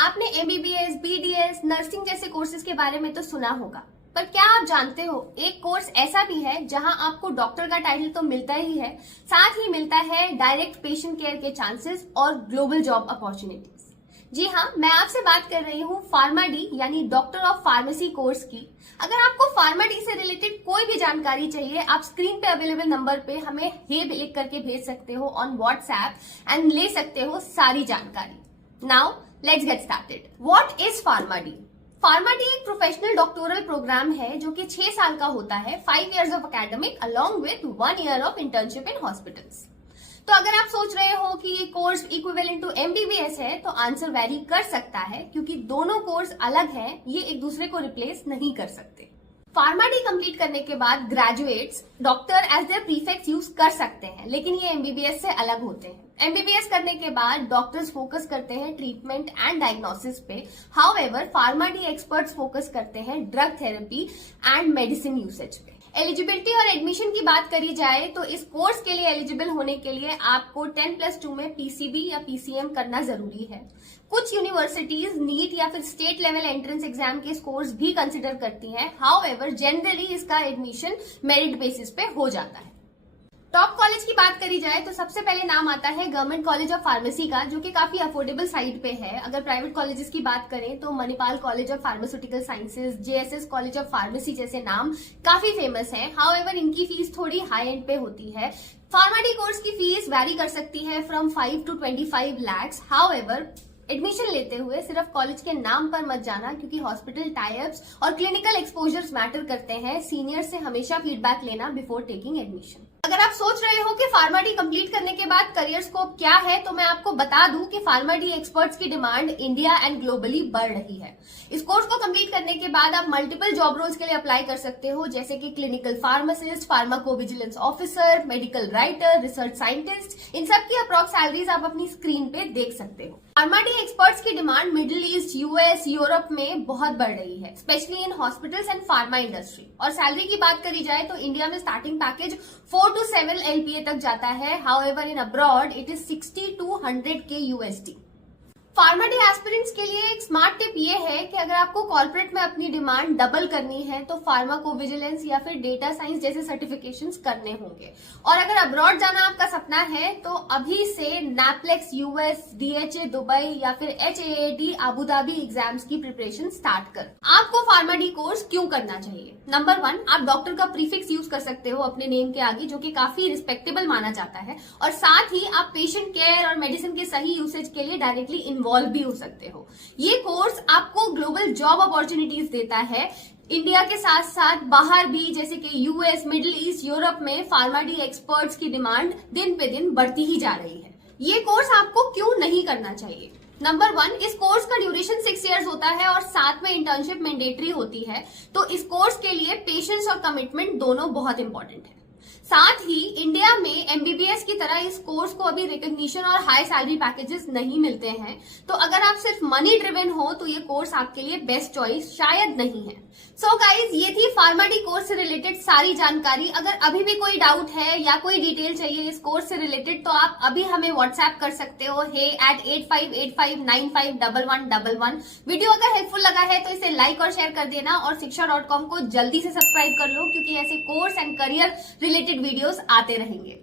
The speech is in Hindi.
आपने एमबीबीएस, बीडीएस, नर्सिंग जैसे कोर्सेज के बारे में तो सुना होगा, पर क्या आप जानते हो एक कोर्स ऐसा भी है जहां आपको डॉक्टर का टाइटल तो मिलता ही है, साथ ही मिलता है डायरेक्ट पेशेंट केयर के चांसेस और ग्लोबल जॉब अपॉर्चुनिटीज। जी हाँ, मैं आपसे बात कर रही हूँ फार्मा डी यानी डॉक्टर ऑफ फार्मेसी कोर्स की। अगर आपको फार्मा डी से रिलेटेड कोई भी जानकारी चाहिए, आप स्क्रीन पे अवेलेबल नंबर पे हमें हे लिख करके भेज सकते हो ऑन व्हाट्सएप एंड ले सकते हो सारी जानकारी। Now let's get started. What is pharma D? Pharma D एक प्रोफेशनल डॉक्टोरल प्रोग्राम है जो कि 6 साल का होता है, 5 years of academic along with 1 year of internship in hospitals. तो अगर आप सोच रहे हो कि ये कोर्स इक्विवेलेंट टू एमबीबीएस है, तो आंसर वेरी कर सकता है, क्योंकि दोनों कोर्स अलग हैं, ये एक दूसरे को रिप्लेस नहीं कर सकते। फार्मा डी कंप्लीट करने के बाद graduates doctor as their prefix use कर सकते हैं, लेकिन ये एमबीबीएस से अलग होते हैं। एमबीबीएस करने के बाद डॉक्टर्स फोकस करते हैं ट्रीटमेंट एंड डायग्नोसिस पे, however pharma D experts focus करते हैं drug therapy and medicine usage पे। एलिजिबिलिटी और एडमिशन की बात करी जाए तो इस कोर्स के लिए एलिजिबल होने के लिए आपको 10+2 में पीसीबी या पीसीएम करना जरूरी है। कुछ यूनिवर्सिटीज नीट या फिर स्टेट लेवल एंट्रेंस एग्जाम के स्कोर्स भी कंसिडर करती हैं, हाउएवर जनरली इसका एडमिशन मेरिट बेसिस पे हो जाता है। टॉप कॉलेज की बात करी जाए तो सबसे पहले नाम आता है गवर्नमेंट कॉलेज ऑफ फार्मेसी का, जो कि काफी अफोर्डेबल साइड पे है। अगर प्राइवेट कॉलेजेस की बात करें तो Manipal college of pharmaceutical sciences, JSS college of pharmacy जैसे नाम काफी फेमस है। हाउएवर इनकी फीस थोड़ी हाई एंड पे होती है। फार्मा डी कोर्स की फीस वैरी कर सकती है from 5 to 25 lakhs। However admission लेते हुए सिर्फ कॉलेज के नाम पर मत जाना, क्योंकि हॉस्पिटल टाइप्स और क्लिनिकल एक्सपोजर्स मैटर करते हैं। सीनियर से हमेशा फीडबैक लेना बिफोर टेकिंग एडमिशन। अगर आप सोच रहे हो कि फार्मा डी कंप्लीट करने के बाद करियर स्कोप क्या है, तो मैं आपको बता दूं कि फार्मा डी एक्सपर्ट्स की डिमांड इंडिया एंड ग्लोबली बढ़ रही है। इस कोर्स को कंप्लीट करने के बाद आप मल्टीपल जॉब रोल्स के लिए अप्लाई कर सकते हो, जैसे कि clinical pharmacist, pharmacovigilance officer, medical writer, research scientist. इन सब की अप्रॉक्स सैलरीज आप अपनी स्क्रीन पे देख सकते हो। फार्मा डी एक्सपर्ट्स की demand middle east, US, Europe में बहुत बढ़ रही है, specially in hospitals and pharma industry. और सैलरी की बात करी जाए तो इंडिया में स्टार्टिंग पैकेज 4 to 7 LPA तक जाता है। However in abroad it is 60 to 100K USD। Pharma D aspirants के लिए एक स्मार्ट टिप ये है कि अगर आपको कॉर्पोरेट में अपनी डिमांड डबल करनी है तो फार्माकोविजिलेंस या फिर डेटा साइंस जैसे सर्टिफिकेशंस करने होंगे। और अगर अब्रॉड जाना आपका सपना है तो अभी से नैपलेक्स यूएस, डीएचए दुबई या फिर HAAD अबू धाबी एग्जाम्स की प्रिपरेशन स्टार्ट कर। आपको फार्मा डी कोर्स क्यों करना चाहिए? नंबर 1, आप डॉक्टर का प्रीफिक्स यूज कर सकते हो अपने नेम के आगे, जो कि काफी रिस्पेक्टेबल माना जाता है। और साथ ही आप पेशेंट केयर और मेडिसिन के सही यूसेज के लिए डायरेक्टली इन्वॉल्व भी हो सकते हो। ये कोर्स आपको ग्लोबल जॉब अपॉर्चुनिटीज देता है। इंडिया के साथ साथ बाहर भी, जैसे कि यूएस, मिडिल ईस्ट, यूरोप में फार्मा डी एक्सपर्ट्स की डिमांड दिन पे दिन बढ़ती ही जा रही है। ये कोर्स आपको क्यों नहीं करना चाहिए? नंबर 1, इस कोर्स का ड्यूरेशन 6 years होता है और साथ में इंटर्नशिप मैंडेटरी होती है। तो इस कोर्स के लिए पेशेंस और कमिटमेंट दोनों बहुत इंपॉर्टेंट है। साथ ही इंडिया में एमबीबीएस की तरह इस कोर्स को अभी रिकॉग्निशन और हाई सैलरी पैकेजेस नहीं मिलते हैं। तो अगर आप सिर्फ मनी ड्रिवन हो तो ये कोर्स आपके लिए बेस्ट चॉइस शायद नहीं है। सो गाइज, ये थी फार्मा डी कोर्स से रिलेटेड सारी जानकारी। अगर अभी भी कोई डाउट है या कोई डिटेल चाहिए इस कोर्स से रिलेटेड, तो आप अभी हमें व्हाट्सएप कर सकते हो hey@8585951111। वीडियो अगर हेल्पफुल लगा है तो इसे लाइक और शेयर कर देना, और shiksha.com को जल्दी से सब्सक्राइब कर लो, क्योंकि ऐसे course and career related videos आते रहेंगे।